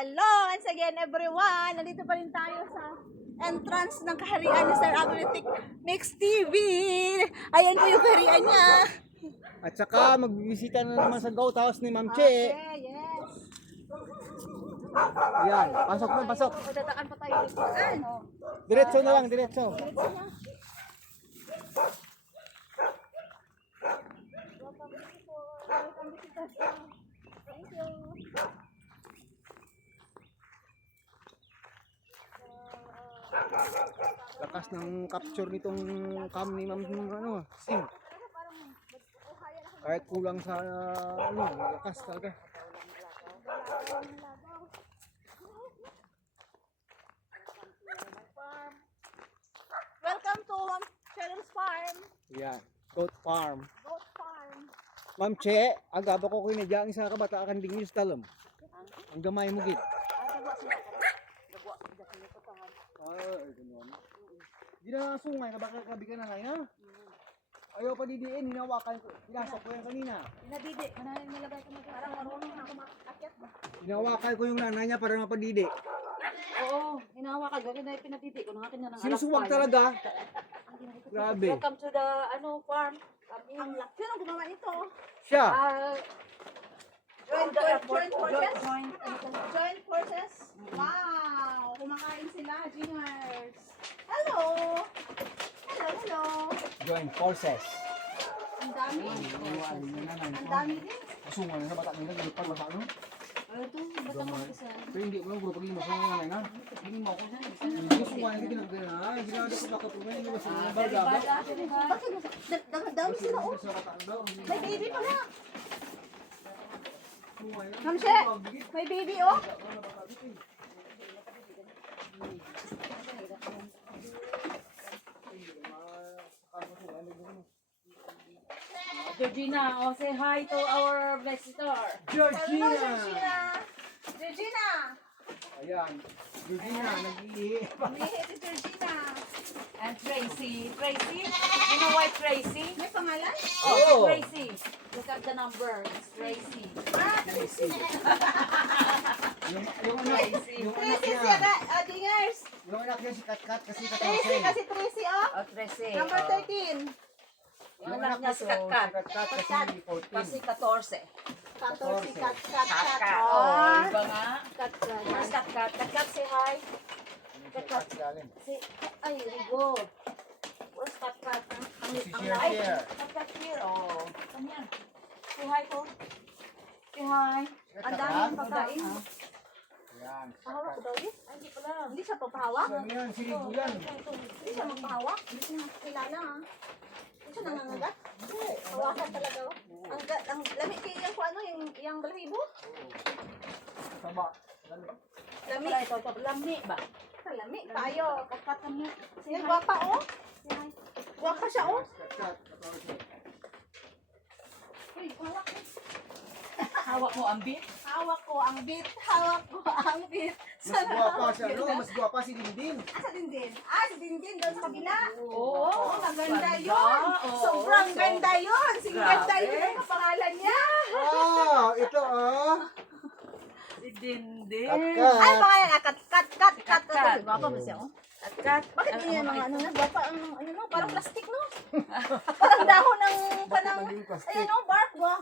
Hello once again everyone. Nandito pa rin tayo sa entrance ng kaharian ni Sir Agritic Mix TV. Ayan po yung kaharian niya. At saka magbibisita na naman sa goat house ni Ma'am Che. Okay, yes. Ayan, pasok na, pasok. Magdadaan pa tayo dito. Saan? Diretso na lang, diretso. Diretso na. Welcome visitors. Thank you. Lakas ng capture nitong cam ni Ma'am Sim. Kahit kulang sa lakas talaga. Welcome to Cheryl's Farm. Ayan, goat farm. Goat Farm. Ma'am Che, agaba ko kinadyang sa kabataan din yung talom. Ang gamay mo git. Ay, ganun. Di na sungay, kabaka-kabi ka na ngayon ha? Ayaw pa didiin, hinawakan ko. Pinasok ko yan kanina. Pinadidi, manahin nilagay ko na parang marunong na kumakakit ba? Hinawakan ko yung nanay niya para mapadidi. Oo, hinahawakan ko na pinatiti ko ng akin na ng Sinusuwag talaga. Grabe. Welcome to the farm. Ang laki. Sino gumawa nito? Siya. Joint forces? Wow! Kumakain sila, Jingers. Hello! Hello, hello! Join forces. Ang dami. Ang dami din. Kasungan na sa bata nila, gilipad bata no? Ano to? Ba't ang mag-isa? Pero hindi mo lang bro, pag-imas sa nanay na. Hindi mo ako. Hindi sungan, hindi kinagdala na. Hindi na ako nakapumay, hindi ba sila ng bargaba? Bakit dami sila oh? May baby pa na. Mamshe, may baby oh. Georgina, say hi to our visitor. Hello, Georgina! Georgina. Georgina. Ayan, Georgina, nag-iihi. Umihi si Georgina. And Tracy. Tracy? You know why Tracy? May pangalan? Oo. Tracy. Look at the number. It's Tracy. Tracy. Yung anak Tracy niya. siya, Dingers. Yung anak niya si Katkat kasi Tracy 14. kasi Tracy oh. Oh, Tracy. Number 13. Yung anak niya si Katkat. Si Katkat kasi 14. Kasi 14. 14 kat. Kaka. Oh. Oh, iba nga. Kat. Where's Katkat? Katkat, say hi. Katkat. Say, ay, Rigo. Where's Katkat? Si Cher. Katkat here. Oh. Come here. Say hi ko. Say hi. Ang daming pagkain. Ayan, si Pahawak ko Katkat. daw eh. Ay, hindi pala. Hindi siya papahawak. Ano yan, siligo yan. Hindi siya magpahawak. Hindi siya kilala ha. Hindi siya nangangagat. Hawakan talaga oh. Ang lami kayo yung kung ano, yung balahibo. Tama. Lami. Wala ito. Lami ba? Lami. Tayo. Katkat kami. Say Yung hi. gwapa oh. Say hi. Gwapa siya oh. Katkat. Uy, hawak ko. Hawak mo ang beef? Hawak ko ang bit. Hawak ko ang bit. Mas guwapa siya, no? Mas guwapa si Dindin. Ah, sa Dindin. Ah, si Dindin doon sa kabila. Oo. Oh, maganda Ganda. yun. Oo, Sobrang so- ganda yun. Si Grabe. ganda yun ang pangalan niya. Ah, ito Si Dindin. Katkat. Ay, pangalan ah, kat. Katkat. Gwapa ba siya oh? Katkat. Bakit ganyan mga ano na? Gwapa ang ano no? Parang plastic no? Parang dahon ng panang. Naging plastic. Ayan no, bark ba?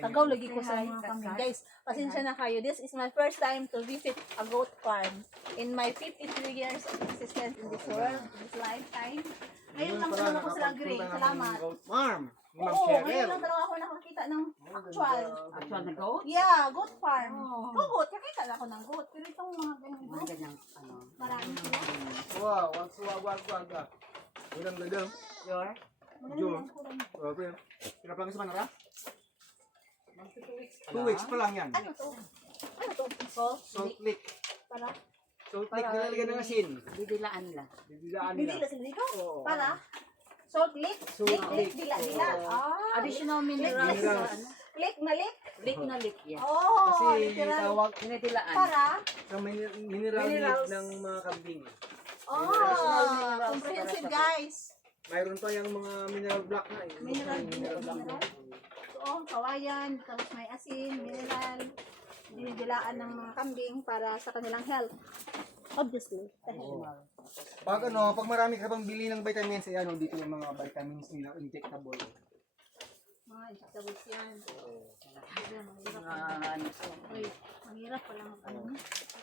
Tagaw lagi ko Say sa hi, mga Katkat. kambing. Guys, pasensya na kayo. This is my first time to visit a goat farm in my 53 years of existence in this world, in this lifetime. Ngayon lang talaga ako sila Gray. Salamat. Goat farm. Ma'am Oo, ngayon Cheryl. lang talaga ako nakakita ng actual. Actual na goat? Yeah, goat farm. Oh. Goat, nakita na ako ng goat. Pero itong mga ganyan Mga goat, ganyang ano. marami sila. Wow, ang suwag-wag. Ulang gadang. Your? Maganda Jo. yan, kurang. Grabe. Pinaplang sa manara? 2 2 weeks pa lang yan. Ano to? Ano to? Salt? Salt lick. Para? Salt lick na lalagyan ng asin. Didilaan nila. Bibilaan Hindi nila. la sila dito? Oo. Para? Salt lick? Salt Lick, lick. dila. Oo. Ah, Additional minerals. Minerals. Ano? lick na lick? Lick na lick yan. Oh, Kasi literal. tawag Dinidilaan. Para? sa mineral Minerals. ng mga kambing. Oh, minerals. comprehensive guys. Mayroon pa yung mga mineral block na eh. Mineral block. So, oh, kawayan, tapos may asin, mineral. kailangan ng mga kambing para sa kanilang health. Obviously. Pag marami ka bang bili ng vitamins, ayan, dito yung mga vitamins nila, injectable. Mga injectables yan. Mahirap pala mag-ano.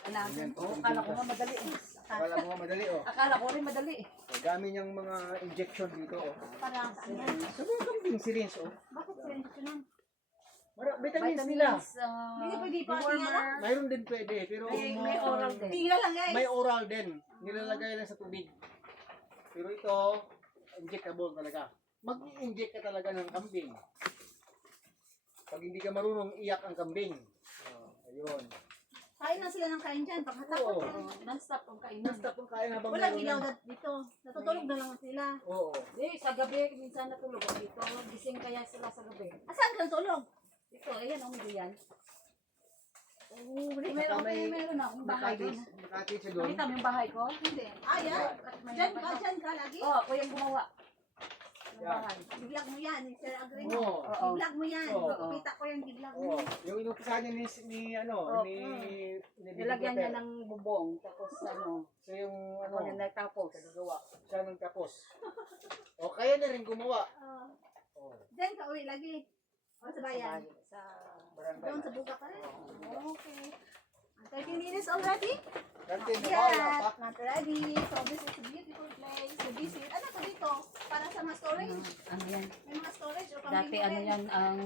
Ayan, Akala ko nga madali eh. Akala mo nga madali, oh. Akala ko rin madali eh. Dami niyang mga injection dito, oh. Para saan yan? Sa mga kambing syringe, oh. Bakit sila injection? Vitamins nila. Hindi pwede pa tingnan. Mayroon din pwede, pero May oral din. Tingnan lang guys. may oral din. Nilalagay lang sa tubig. Pero ito, injectable talaga. Mag-i-inject ka talaga ng kambing. Pag hindi ka marunong, iyak ang kambing. Ayun. Kain na sila ng kain dyan. Pagkatapos. Oo. Non-stop ang kainan. Basta kung kaya habang Walang meron ilaw na. dito. Natutulog na lang sila. Oo. Sa gabi, minsan natulog ako dito. Gising kaya sila sa gabi. Asan ka natulog? Ito, ayan, yan. Meron akong bahay doon. Nakatis siya doon. Nakita mo yung bahay ko? Hindi. Yan. Dyan ka lagi. Oo, ako yung gumawa. Ng Yan. bahay. Biglag mo yan. Sir Agrin. Oo. Oo. Biglag mo yan. Oo. Kita ko yung biglag mo. Oo. Yung inumpisahan niya ni Oo. ni Nilagyan niya ng bubong. Tapos So yung ako na nagtapos. Nagagawa. siya nang tapos. O kaya na rin gumawa. Oh. Dyan ka uwi lagi. O sa bayan. Sa Barangay. Doon sa buga ka rin. Okay. 30 minutes already? Kantin na Yes, wala pa. not ready. So this is a beautiful place to visit. Ano to dito? Para sa mga storage? ano yan? May mga storage o Dati camping ano rin? yan ang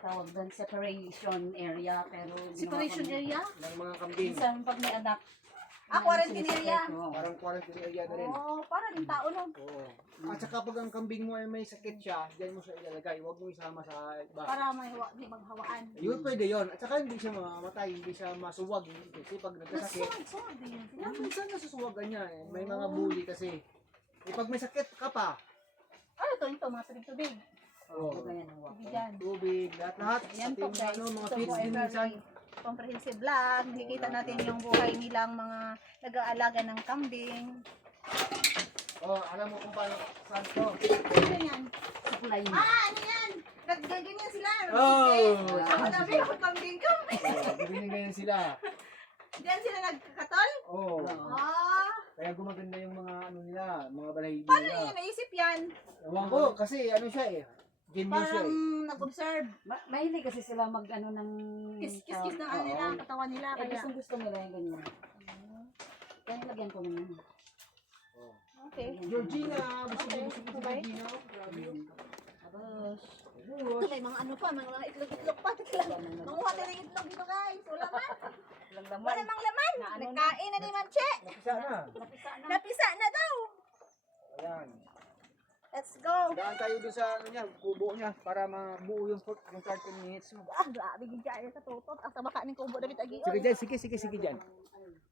tawag doon separation area pero Separation area? Ng mga kambing. Minsan pag may anak. Quarantine area. Oo. Parang quarantine area na rin. Oh, para din tao no. Oo. At saka pag ang kambing mo ay may sakit siya, diyan mo siya ilalagay. Huwag mo isama sa iba. Para may di maghawaan. Yun pwede yun. At saka hindi siya mamamatay, hindi siya masuwag. Kasi pag nagkasakit, Nasuwag din yun sila. minsan nasusuwagan niya eh. May mga bully kasi. Eh, pag may sakit ka pa, Ano to? Ito, mga tubig-tubig. oh, Ganyan ang wak. Tubig yan. tubig, lahat-lahat. Yan Pati po yung guys. mga Ito feeds po ay din minsan. very comprehensive vlog. Nakikita natin yung buhay nilang mga nag-aalaga ng kambing. Oh, alam mo kung paano saan to. Ano yan? Supply mo. Ano yan? Ganyan sila. Oh! Ako dami ako kambing-kambing. Ganyan sila. Diyan sila nagkakatol? Oh. Ah, Kaya gumaganda yung mga ano nila, mga balahibo paano nila. niya naisip yan? Ewan ko, kasi ano siya eh. Genius siya Parang eh. nag-observe. Mahilig kasi sila mag ano ng Kiss-kiss ng ano nila, ang katawan nila. Eh, Kaya, gusto nila yung ganyan. Kaya nilagyan ko naman. okay. Georgina, gusto Okay, mo si okay. Georgina? Oh, grabe yun. Tapos, May mga ano pa, mga itlog-itlog pa. Manguha tayo ng itlog dito guys. Wala man. walang laman. Wala mang laman. Nagkain na ni Manche. Napisa na. Napisa na. Napisa na daw. Ayan. Let's go. Daan tayo doon sa ano niya, kubo niya para mabuo yung 30 minutes mo. Ah, grabe yung dyan sa tutot. Asa baka ng kubo David Agi. Sige dyan, sige dyan.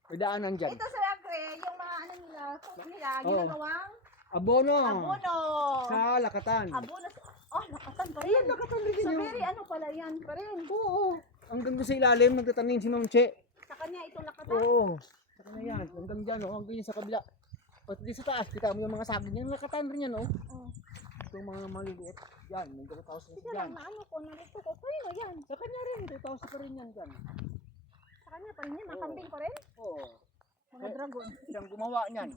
May daanan dyan. Ito sa Agre, yung mga ano nila, cook nila, Oo. ginagawang Abono! abono. Sa Lakatan. Abono. Oh, lakatan pa rin. Lakatan rin So yun. very ano pala yan pa rin. Oo. Hanggang doon sa ilalim, nagtatanim si Ma'am Che. Sa kanya itong lakatan. Oo. Sa kanya yan. Hanggang dyan, oh. Hanggang yun sa kabila. Pati di sa taas, kita mo yung mga saging. Yung Lakatan rin yan, oh. Oh. Itong mga maliliit. Yan, may 2,000 Sige dyan. lang na ano ko, narito ko. Pwede yan. Sa kanya rin, 2,000 pa rin yan dyan. Sa kanya pa rin yan. Mga Oo. kambing pa rin. Oo. Mga dragon. Siyang gumawa niyan.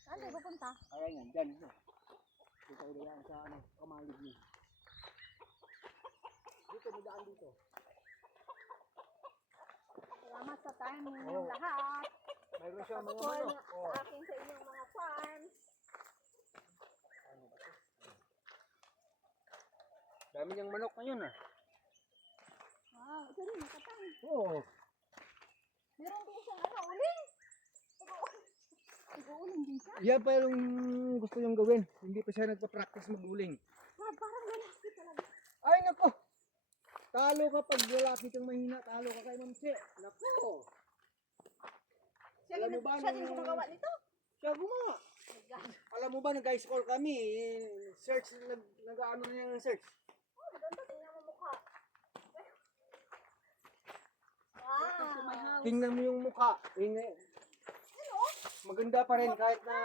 Saan tayo pupunta? Ayan yan, dyan. Dito ko yan sa ano, kamalig niya. Dito, may daan dito. Salamat sa time ninyong Oo. lahat. Mayroon siya mga Call manok. Oh. sa akin sa inyong mga farms. Dami niyang manok ngayon ah. Wow, ito rin, nakatang. Oo. Meron din siyang ano, uling. Nag-uuling din siya. Yan pa yung gusto niyang gawin. Hindi pa siya nagpa-practice mag-uling. Ah, parang lalaki talaga. Ay nako! Talo ka pag lalaki kang mahina, talo ka kay Ma'am Che. Nako! Siya, Alam mo ba siya din nung- gumagawa nito. Siya gumawa. Alam mo ba, nag-high score kami. Search, nag-ano na yung search. Oh, maganda. Tingnan mo mukha. Wow. Tingnan mo yung mukha. Maganda pa rin kahit na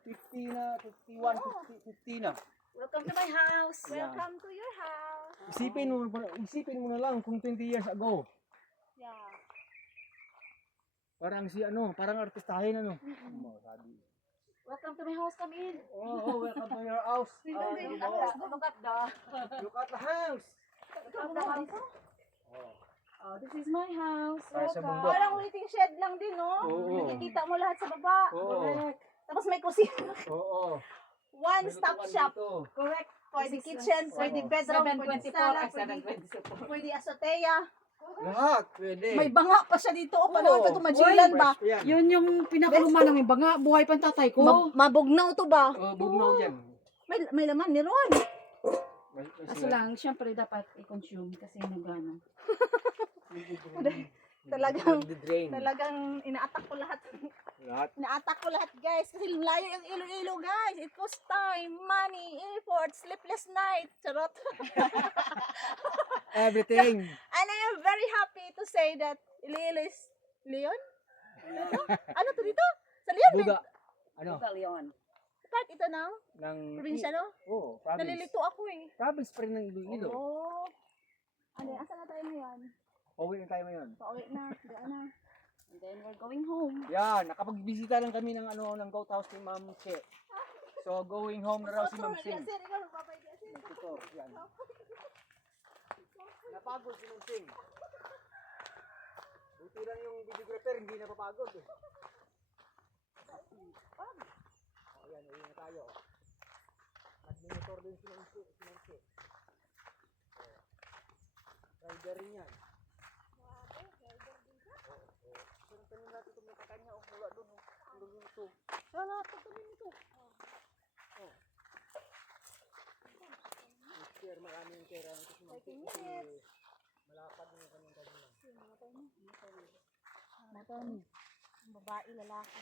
50 na, 51, 50 na. Welcome to my house. Yeah. Welcome to your house. Isipin mo na lang kung 20 years ago. Yeah. Parang parang artistahin sabi. Welcome to my house, come in. Oh, welcome to your house. Look at Look at the house. the house. Oh, this is my house. Para sa Welcome. bundok. Parang waiting shed lang din, no? Oo. Nakikita mo lahat sa baba. Oo. Correct. Tapos may kusina. Oo. One-stop shop. Correct. Pwede This is kitchen, pwede bedroom, pwede 724 sala, ay pwede azotea. Lahat, pwede. May banga pa siya dito. O, panood Oo. ito, majulan ba? Fresh yan. Yun yung pinakaluma namin banga. Buhay pa ang tatay ko. Mabugnaw to ba? Bugnaw yan. May laman ni Ron. Kaso lang, syempre dapat i-consume kasi nagano. Talagang inaatak ko lahat. Lahat. Inaatak ko lahat, guys. Kasi layo yung Iloilo, guys. It costs time, money, effort, sleepless night. Charot. Everything. And I am very happy to say that Iloilo is Leon? Ano to dito? Sa Leon? Buga. Ano? Leon. Part ito ng Ng probinsya, no? Oo, province. Nalilito ako eh. Province pa rin ng Iloilo. Oh. Ano, asan na tayo ngayon? Pauwi na tayo ngayon. Pauwi na. Diyan na. And then we're going home. Yan, nakapagbisita lang kami ng ng goat house ni Ma'am Che. So going home na raw si Ma'am Sing. Sir, ikaw magbabay ka, sir. Ito, yan. Napagod si Ma'am Sing. Buti lang yung videographer, hindi napapagod eh. O yan, uwi na tayo. Nag-monitor din si Ma'am Che. Rider rin yan. Pero tanong natin itong nakakanya o mula doon o. Doon yung ito. Wala, pagtamin ito. Share maraming pera nito si Ma'am Che kasi malapad yung kanyang kanya. Babae, lalaki.